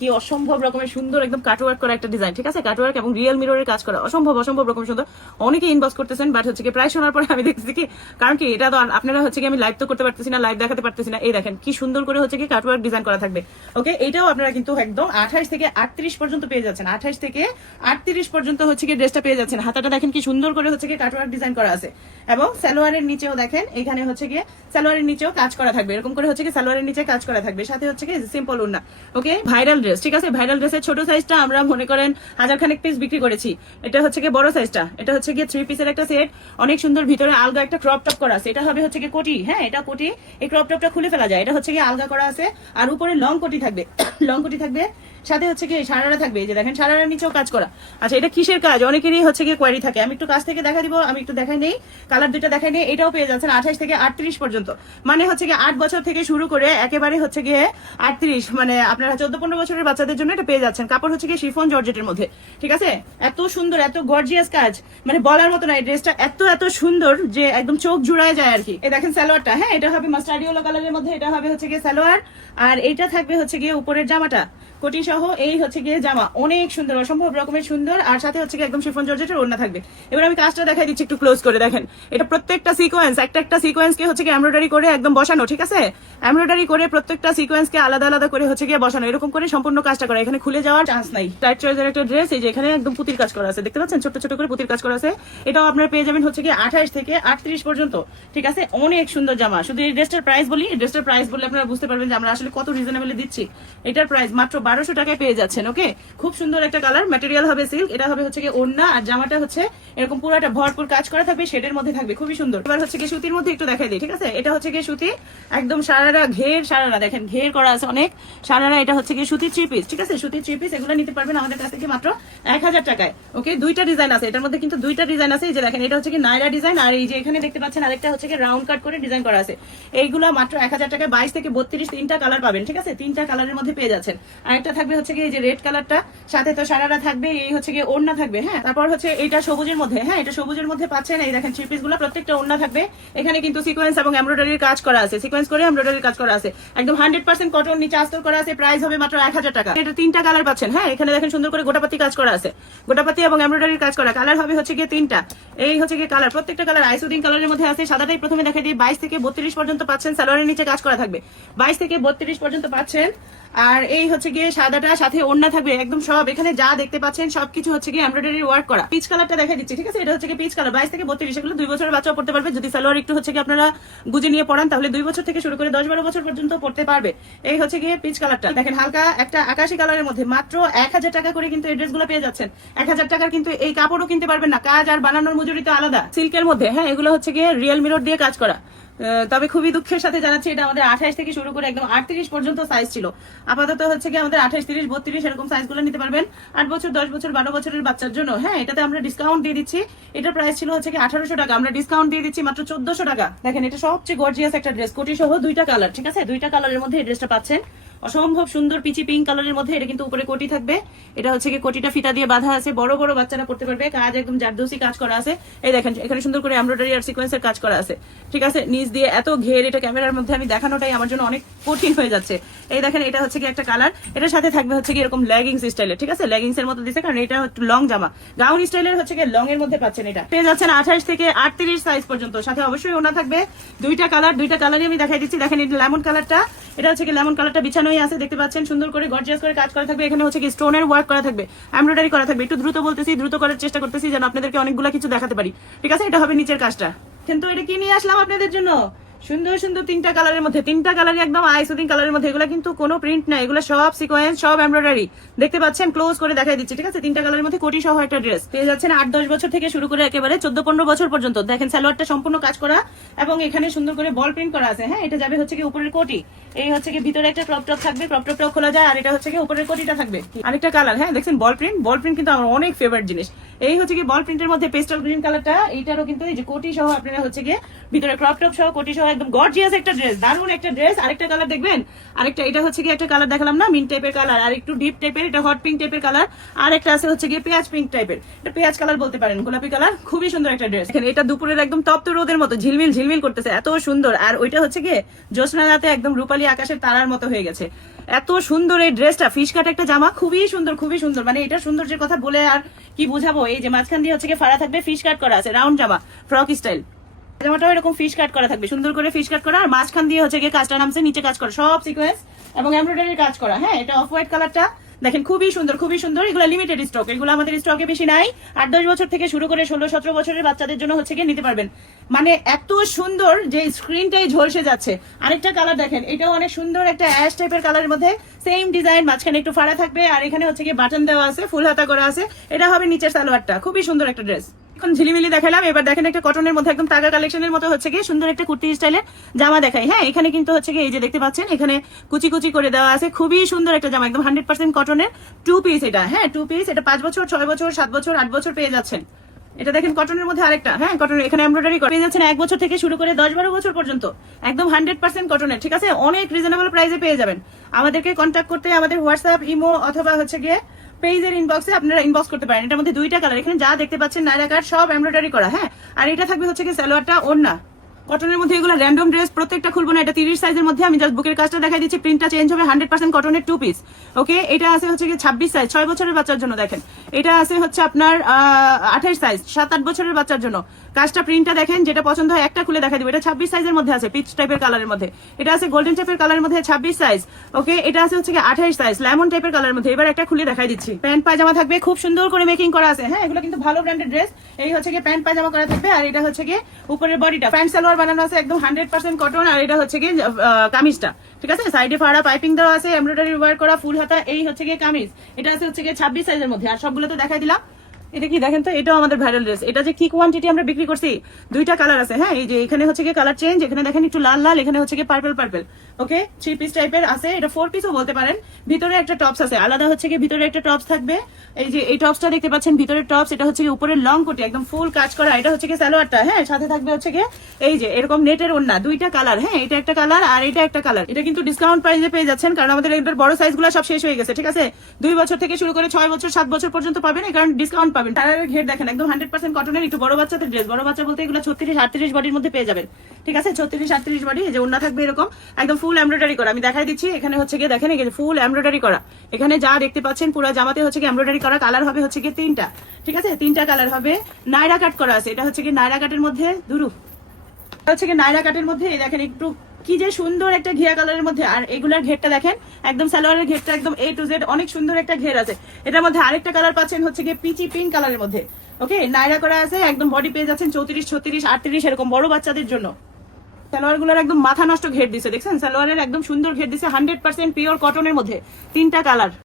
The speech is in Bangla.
কি অসম্ভব রকমের সুন্দর একদম কাটওয়ার্ক করা একটা ডিজাইন, ঠিক আছে? কাটওয়ার্ক এবং রিয়েল মিররের কাজ করা, অসম্ভব অসম্ভব রকম সুন্দর। অনেকে ইনবক্স করতেছেন, বাট হচ্ছে কি প্রায় শোনার পরে আমি দেখতেছি কি, কারণ কি এটা তো আপনারা হচ্ছে কি আমি লাইভ তো করতে পারতেছি না, লাইভ দেখাতে পারতেছি না। এই দেখেন কি সুন্দর করে হচ্ছে কি কাটওয়ার্ক ডিজাইন করা থাকবে। ওকে, এটাও আপনারা কিন্তু একদম 28 থেকে 38 পর্যন্ত পেয়ে যাচ্ছেন। 28 থেকে 38 পর্যন্ত হচ্ছে কি ড্রেসটা পেয়ে যাচ্ছেন। হাতাটা দেখেন কি সুন্দর করে হচ্ছে কি কাটওয়ার্ক ডিজাইন করা আছে, এবং সালোয়ারের নিচেও দেখেন এখানে হচ্ছে কি সালোয়ারের নিচেও কাজ করা থাকবে। এরকম করে হচ্ছে কি সালোয়ারের নিচে কাজ করা থাকবে, সাথে হচ্ছে কি সিম্পল ওড়না। ওকে, ভাইরাল ড্রেস, ঠিক আছে? ভাইরাল ড্রেসের ছোট সাইজটা আমরা মনে করেন 1000 খানেক পিস বিক্রি করেছি। এটা হচ্ছে কি বড় সাইজটা, এটা হচ্ছে কি 3 পিসের একটা সেট, অনেক সুন্দর। ভিতরে আলগা একটা ক্রপ টপ করা আছে, এটা হবে হচ্ছে কি কোটি। হ্যাঁ, এটা কোটি, এই ক্রপ টপটা খুলে ফেলা যায়। এটা হচ্ছে কি আলগা করা আছে, আর উপরে লং কোটি থাকবে, লং কোটি থাকবে, সাথে হচ্ছে কি সারারা থাকবে। এই যে দেখেন সারারার নিচেও কাজ করা। আচ্ছা, এটা কিসের কাজ? অনেকেরই হচ্ছে কি কোয়ারি থাকে। আমি একটু কাছ থেকে দেখা দিব, আমি একটু দেখাই নেই, কালার দুইটা দেখাই নেই। এটাও পেয়ে যাচ্ছেন 28 থেকে 38 পর্যন্ত, মানে হচ্ছে কি 8 বছর থেকে শুরু করে একেবারে হচ্ছে গিয়ে 38, মানে আপনারা 14-15 বছরের বাচ্চাদের জন্য এটা পেয়ে যাচ্ছেন। কাপড় হচ্ছে কি শিফন জর্জেটের মধ্যে, ঠিক আছে? এত সুন্দর, এত গর্জিয়াস কাজ, মানে বলার মতো না। এই ড্রেসটা এত এত সুন্দর যে একদম চোখ জুড়ায় যায় আর কি। এই দেখেন সালোয়ারটা, হ্যাঁ এটা হবে মাস্টার্ড ইয়েলো কালারের মধ্যে, এটা হবে হচ্ছে গিয়ে সালোয়ার, আর এইটা থাকবে হচ্ছে গিয়ে উপরের জামাটা কোটি সহ। এই হচ্ছে গিয়ে জামা, অনেক সুন্দর, অসম্ভব রকমের সুন্দর, আর সাথে হচ্ছে গিয়ে একদম শিফন জর্জেটের ওড়না থাকবে। এবার আমি কাজটা দেখাই দিচ্ছি একটু ক্লোজ করে। দেখেন এটা প্রত্যেকটা সিকোয়েন্স, একটা সিকোয়েন্সকে হচ্ছে গিয়ে এমব্রয়ডারি করে একদম বসানো, ঠিক আছে? এমব্রয়ডারি করে প্রত্যেকটা সিকোয়েন্সকে আলাদা আলাদা করে হচ্ছে গিয়ে বসানো, এরকম করে সম্পূর্ণ কাজটা করা। এখানে খুলে যাওয়ার চান্স নাই। টাইট চয়েসের একটা ড্রেস, এই যে এখানে একদম পুতির কাজ করা আছে, দেখতে পাচ্ছেন? ছোট ছোট করে পুতির কাজ করা আছে। এটাও আপনারা পেয়ে যাবেন হচ্ছে গিয়ে 28 থেকে 38 পর্যন্ত, ঠিক আছে? অনেক সুন্দর জামা। শুধু এই ড্রেসটার প্রাইস বলি, এই ড্রেসটার প্রাইস বললে আপনারা বুঝতে পারবেন যে আমরা আসলে কত রিজনেবলি দিচ্ছি। এটার প্রাইস মাত্র 1200 টাকায় পেয়ে যাচ্ছেন। ওকে, খুব সুন্দর একটা কালার, ম্যাটেরিয়াল হবে সিল্ক, এটা হবে হচ্ছে গিয়ে ওড়না, আর জামাটা হচ্ছে এরকম পুরোটা ভরপুর কাজ করা থাকবে, শেডের মধ্যে থাকবে, খুবই সুন্দর। এবার হচ্ছে গিয়ে সুতির মধ্যে একটু দেখাই দিই, ঠিক আছে? এটা হচ্ছে গিয়ে সুতি, একদম সারারা ঘের, সারারা দেখেন ঘের করা আছে অনেক সারারা। এটা হচ্ছে গিয়ে সুতির 3 পিস, ঠিক আছে? সুতির 3 পিস, এগুলো নিতে পারবেন আমাদের কাছ থেকে মাত্র 1000 টাকায়। ওকে, দুইটা ডিজাইন আছে এটার মধ্যে, কিন্তু দুইটা ডিজাইন আছে। এই যে দেখেন এটা হচ্ছে কি নাইরা ডিজাইন, আর এই যে এখানে দেখতে পাচ্ছেন আরেকটা হচ্ছে কি রাউন্ড কাট করে ডিজাইন করা আছে। এইগুলো মাত্র 1000 টাকায় 22 থেকে 32 তিনটা কালার পাবেন, ঠিক আছে? তিনটা কালারের মধ্যে পেয়ে যাচ্ছেন। আরেকটা থাকবে হচ্ছে কি এই যে রেড কালারটা, সাথে তো সারারা থাকবে, এই হচ্ছে গিয়ে ওড়না থাকবে। হ্যাঁ, তারপর হচ্ছে এটা সবুজের মধ্যে, হ্যাঁ এটা সবুজের মধ্যে পাচ্ছেন। এই দেখেন 3 পিস গুলো, প্রত্যেকটা ওড়না থাকবে। এখানে কিন্তু সিকোয়েন্স এবং এমব্রয়ডারির কাজ করা আছে, সিকোয়েন্স করে এমব্রয়ডারির কাজ করা আছে, একদম 100% কটন, নিচে আস্তর করা আছে। প্রাইস হবে মাত্র 1000 টাকা। এটা তিনটা কালার পাচ্ছেন। হ্যাঁ, এখানে দেখেন সুন্দর করে গোটাপাতি কাজ করা আছে, গোটাপাতি এবং এমব্রয়ডারির কাজ করা। কালার হবে হচ্ছে গিয়ে তিনটা। এই হচ্ছে গিয়ে কালার, প্রত্যেকটা কালার আইসুদিং কালারের মধ্যে আছে। সাদাটাই প্রথমে দেখাই দিই, 22 থেকে 32 পর্যন্ত পাচ্ছেন। সালোয়ারের নিচে কাজ করা থাকবে, 22 থেকে 32 পর্যন্ত পাচ্ছেন। আর এই হচ্ছে গিয়ে সাদাটা, সাথে ওড়না থাকবে একদম সব। এখানে যা দেখতে পাচ্ছেন সবকিছু হচ্ছে গিয়ে এমব্রয়ডারি ওয়ার্ক করা। পিচ কালারটা দেখাই দিচ্ছি, ঠিক আছে? এটা হচ্ছে গিয়ে পিচ কালার, 22 থেকে 32, এগুলো 2 বছরের বাচ্চাও পড়তে পারবে। যদি সালোয়ার একটু হচ্ছে গিয়ে আপনারা গুজে নিয়ে পড়ান, তাহলে 2 বছর থেকে শুরু করে 10-12 বছর পর্যন্ত পড়তে পারবে। এই হচ্ছে গিয়ে পিচ কালারটা দেখেন, হালকা একটা আকাশি কালারের মধ্যে, মাত্র 1000 টাকা করে কিন্তু এই ড্রেসগুলো পেয়ে যাচ্ছেন। 1000 টাকার কিন্তু এই কাপড়ও কিনতে পারবেন না, কাজ আর বানানোর মজুরি তো আলাদা। সিল্কের মধ্যে, হ্যাঁ এগুলো হচ্ছে গিয়ে রিয়েল মিরর দিয়ে কাজ করা। তবে খুবই দুঃখের সাথে জানাচ্ছি, এটা আমাদের 28 থেকে শুরু করে একদম 38 পর্যন্ত সাইজ ছিল। আপাতত হচ্ছে কি আমাদের 28, 30, 32 এরকম সাইজগুলো নিতে পারবেন 8 বছর, 10 বছর, 12 বছরের বাচ্চার জন্য। হ্যাঁ, এটাতে আমরা ডিসকাউন্ট দিয়ে দিচ্ছি। এটার প্রাইস ছিল হচ্ছে কি 1800 টাকা, আমরা ডিসকাউন্ট দিয়ে দিচ্ছি মাত্র 1400 টাকা। দেখেন এটা সবচেয়ে গর্জিয়াস একটা ড্রেস, কোটি সহ দুইটা কালার, ঠিক আছে? দুইটা কালারের মধ্যে এই ড্রেসটা পাচ্ছেন, অসম্ভব সুন্দর পিচি পিঙ্ক কালারের মধ্যে। এটা কিন্তু উপরে কোটি থাকবে, এটা হচ্ছে কি কোটিটা ফিতা দিয়ে বাঁধা আছে, বড় বড় বাচ্চারা পড়তে পারবে। কাজ একদম জারদৌসি কাজ করা আছে। এই দেখেন এখানে সুন্দর করে এমব্রয়ডারি আর সিকোয়েন্সের কাজ করা আছে, ঠিক আছে? নিচ দিয়ে এত ঘের, এটা ক্যামেরার মধ্যে আমি দেখানোটাই আমার জন্য অনেক কঠিন হয়ে যাচ্ছে। এই দেখেন এটা হচ্ছে কি একটা কালার, এটার সাথে থাকবে হচ্ছে কি এরকম লেগিংস স্টাইলের, ঠিক আছে? লেগিংস এর মতো দিচ্ছে, কারণ এটা একটু লং জামা, গাউন স্টাইলের হচ্ছে কি লং এর মধ্যে পাচ্ছেন। এটা পেয়ে যাচ্ছেন 28 থেকে 38 সাইজ পর্যন্ত, সাথে অবশ্যই ওনা থাকবে। দুইটা কালার, দুইটা কালারই আমি দেখাই দিচ্ছি। দেখেন এটা লেমন কালারটা, এটা হচ্ছে কি লেমন কালারটা বিছানোই আছে, দেখতে পাচ্ছেন? সুন্দর করে গর্জিয়াস করে কাজ করা থাকবে। এখানে হচ্ছে কি স্টোনের ওয়ার্ক করা থাকবে, এমব্রয়ডারি করা থাকবে। একটু দ্রুত বলতেছি, দ্রুত করার চেষ্টা করতেছি যেন আপনাদেরকে অনেকগুলো কিছু দেখাতে পারি, ঠিক আছে? এটা হবে নিচের কাজটা। কিন্তু এটা কি নিয়ে আসলাম আপনাদের জন্য, সুন্দর সুন্দর তিনটা কালারের মধ্যে, তিনটা কালারই একদম আইসুদিং কালারের মধ্যে। এগুলো কিন্তু কোনো প্রিন্ট না, এগুলো সব সিকোয়েন্স, সব এমব্রয়ডারি, দেখতে পাচ্ছেন? ক্লোজ করে দেখাই দিচ্ছি, ঠিক আছে? তিনটা কালারের মধ্যে কোটি সহ একটা ড্রেস পেয়ে যাচ্ছেন। 8-10 বছর থেকে শুরু করে একেবারে 14-15 বছর পর্যন্ত। দেখেন সালোয়ারটা সম্পূর্ণ কাজ করা, এবং এখানে সুন্দর করে বল প্রিন্ট করা আছে। হ্যাঁ, এটা যাবে হচ্ছে কি উপরের কোটি, এই হচ্ছে কি ভিতরে একটা ক্রপ টপ থাকবে, ক্রপ টপটাও খোলা যায়, আর এটা হচ্ছে কি উপরের কোটিটা থাকবে। আরেকটা কালার, হ্যাঁ দেখছেন বল প্রিন্ট, বল প্রিন্ট কিন্তু আমার অনেক ফেভারিট জিনিস। এই হচ্ছে কি বল প্রিন্টের মধ্যে পেস্টাল গ্রিন কালারটা, এইটারও কিন্তু এই যে কোটি সহ আপনারা হচ্ছে গিয়ে ভিতরে ক্রপ টপ সহ কোটি সহ একদম গর্জিয়াস একটা ড্রেস, দারুণ একটা ড্রেস। আরেকটা কালার দেখবেন, আরেকটা এটা হচ্ছে কি একটা কালার দেখালাম না, মিন্ট টাইপের কালার, আর একটু ডিপ টাইপের, এটা হট পিঙ্ক টাইপের কালার। আর একটা আছে হচ্ছে গিয়ে পেঁয়াজ পিঙ্ক টাইপের, এটা পেঁয়াজ কালার বলতে পারেন, গোলাপি কালার, খুবই সুন্দর একটা ড্রেস। এটা দুপুরের একদম তপ্ত রোদের মতো ঝিলমিল ঝিলমিল করতেছে, এত সুন্দর। আর ওইটা হচ্ছে গিয়ে জ্যোৎস্না রাতে একদম রূপালী আকাশের তারার মতো হয়ে গেছে, এত সুন্দর এই ড্রেসটা, ফিশ কাট একটা জামা, খুবই সুন্দর খুবই সুন্দর। মানে এটা সৌন্দর্যের কথা বলে আর কি বুঝাবো। এই যে মাঝখান দিয়ে হচ্ছে কি ফাড়া থাকবে, ফিশ কাট করা আছে, রাউন্ড জামা, ফ্রক স্টাইল। জামাটাও এরকম ফিশ কাট করা থাকবে, সুন্দর করে ফিশ কাট করা, আর মাঝখান দিয়ে হচ্ছে গিয়ে কাজটা নামছে, নিচে কাজ করা, সব সিকোয়েন্স এবং এমব্রয়ডারি কাজ করা। হ্যাঁ, এটা অফ হোয়াইট কালারটা দেখেন, খুবই সুন্দর খুবই সুন্দর। এগুলো লিমিটেড স্টক, এগুলো আমাদের স্টকে বেশি নাই। 8-10 বছর থেকে শুরু করে 16-17 বছরের বাচ্চাদের জন্য হচ্ছে গিয়ে নিতে পারবেন। মানে এত সুন্দর যে স্ক্রিনটাই ঝলসে যাচ্ছে। আরেকটা কালার দেখেন, এটাও অনেক সুন্দর, একটা অ্যাশ টাইপের কালারের মধ্যে, সেম ডিজাইন, মাঝখানে একটু ফাড়া থাকবে, আর এখানে হচ্ছে গিয়ে বাটন দেওয়া আছে, ফুল হাতা করা আছে। এটা হবে নিচের সালোয়ারটা, খুবই সুন্দর একটা ড্রেস। এখন ঝিলিমিলি দেখালাম, এবার দেখেন একটা কটনের মধ্যে একদম তাগা কালেকশনের মতো হচ্ছে গিয়ে সুন্দর একটা কুর্তি স্টাইলের জামা দেখাই। হ্যাঁ, এখানে কিন্তু হচ্ছে গিয়ে এই যে দেখতে পাচ্ছেন, এখানে কুচি কুচি করে দেওয়া আছে, খুবই সুন্দর একটা জামা, একদম 100% কটনের 2 পিস। এটা হ্যাঁ 2 পিস, এটা 5 বছর 6 বছর 7 বছর 8 বছর পেয়ে যাচ্ছেন। এটা দেখেন কটনের মধ্যে আরেকটা, হ্যাঁ কটনের, এখানে এমব্রয়ডারি করে পেয়ে যাচ্ছেন 1 বছর থেকে শুরু করে 10-12 বছর পর্যন্ত, একদম 100% কটনের। ঠিক আছে, অনেক রিজনেবল প্রাইসে পেয়ে যাবেন। আমাদেরকে কন্ট্যাক্ট করতে আমাদের হোয়াটসঅ্যাপ, ইমো অথবা হচ্ছে গিয়ে পেজের ইনবক্সে আপনারা ইনবক্স করতে পারেন। এটার মধ্যে 2টা কালার, এখানে যা দেখতে পাচ্ছেন নায়রা কাট সব এমব্রয়ডারি করা। হ্যাঁ, আর এটা থাকবে হচ্ছে কি সালোয়ারটা, ওড়না। কটনের মধ্যে এগুলো র্যান্ডম ড্রেস, প্রত্যেকটা খুলবো না, এটা 30 সাইজের মধ্যে। আমি জাস্ট বুকের কাজটা দেখাই দিচ্ছি, প্রিন্টটা চেঞ্জ হবে, 100% কটনের 2 পিস। ওকে, এটা আছে হচ্ছে কি 26 সাইজ, 6 বছরের বাচ্চার জন্য। দেখেন, এটা আছে হচ্ছে আপনার 28 সাইজ, 7-8 বছরের বাচ্চার জন্য। কাজটা প্রিন্টটা দেখেন, যেটা পছন্দ হয় একটা খুলে দেখা দিব। এটা 26 সাইজের মধ্যে আছে, পিচ টাইপের কালারের মধ্যে। এটা আছে গোল্ডেন টাইপের কালারের মধ্যে, 26 সাইজ। ওকে, এটা আছে হচ্ছে কি 28 সাইজ, লেমন টাইপের কালারের মধ্যে। এবার একটা খুলে দেখাই দিচ্ছি। প্যান্ট পায়জামা থাকবে, খুব সুন্দর করে মেকিং করা আছে। হ্যাঁ, এগুলো কিন্তু ভালো ব্র্যান্ডের ড্রেস। এই হচ্ছে কি প্যান্ট পায়জামা করা থাকবে, আর এটা হচ্ছে কি উপরের বডিটা প্যান্ট সালোয়ার বানানো আছে, একদম 100% কটন। আর এটা হচ্ছে কি কামিজটা, ঠিক আছে, সাইডে ফাড়া পাইপিং দেওয়া আছে, এমব্রয়ডারি ওয়ার্ক করা, ফুল হাতা। এই হচ্ছে কি কামিজ, এটা আছে হচ্ছে কি 26 সাইজের মধ্যে। আর সবগুলো তো দেখাই দিলাম। এটা কি দেখেন তো, এটাও আমাদের ভাইরাল ড্রেস। এটা যে কি কোয়ান্টিটি আমরা বিক্রি করছি, 2টা কালার আছে। হ্যাঁ, এই যে এখানে হচ্ছে কি কালার চেঞ্জ, এখানে দেখেন একটু লাল লাল, এখানে হচ্ছে কি পার্পল পার্পল। ওকে, 3 পিস টাইপের আছে, এটা 4 পিসও বলতে পারেন। ভিতরে একটা টপস আছে আলাদা, হচ্ছে কি ভিতরে একটা টপস থাকবে। এই যে এই টপসটা দেখতে পাচ্ছেন, ভিতরের টপস, এটা হচ্ছে কি উপরের লং কোটি, একদম ফুল কাজ করা। এটা হচ্ছে কি সালোয়ারটা। হ্যাঁ, সাথে থাকবে হচ্ছে কি এই যে এরকম নেটের ওড়না, 2টা কালার। হ্যাঁ, এটা একটা কালার আর এটা একটা কালার। এটা কিন্তু ডিসকাউন্ট প্রাইসে পেয়ে যাচ্ছেন, কারণ আমাদের এটার বড় সাইজগুলো সব শেষ হয়ে গেছে। ঠিক আছে, 2 বছর থেকে শুরু করে 6 বছর 7 বছর পর্যন্ত পাবেন, এই কারণে ডিসকাউন্ট পাবেন। তার ঘের দেখেন, একদম 100% কটনের, একটু বড় বাচ্চাদের ড্রেস। বড় বাচ্চা বলতে এগুলো 36-38 বডির মধ্যে পেয়ে যাবেন। ঠিক আছে, 36-38 বডি। এই যে ওড়না থাকবে এরকম, একদম ফুল এমব্রয়ডারি করা। আমি দেখাই দিচ্ছি, এখানে হচ্ছে গিয়ে দেখেন, এই যে ফুল এমব্রয়ডারি করা। এখানে যা দেখতে পাচ্ছেন পুরো জামাতে হচ্ছে কি এমব্রয়ডারি করা। কালার হবে হচ্ছে গিয়ে 3টা। ঠিক আছে, 3টা কালার হবে। নায়রা কাট করা আছে, এটা হচ্ছে কি নায়রা কাটের মধ্যে হচ্ছে কি নায়রা কাটের মধ্যে। এই দেখেন একটু কি যে সুন্দর একটা ঘিয়া কালারের মধ্যে। আর এগুলার ঘেরটা দেখেন, একদম সালোয়ারের ঘেরটা একদম A to Z, অনেক সুন্দর একটা ঘের আছে। এটার মধ্যে আরেকটা কালার পাচ্ছেন হচ্ছে গিয়ে পিচি পিঙ্ক কালারের মধ্যে। ওকে, নায়রা করা আছে, একদম বডি পেয়ে যাচ্ছেন 34, 36, 38 এরকম বড় বাচ্চাদের জন্য। সালোয়ার গুলোর একদম মাথা নষ্ট ঘের দিছে, দেখছেন সালোয়ারের একদম সুন্দর ঘের দিছে, 100% পিওর কটনের মধ্যে। 3টা কালার।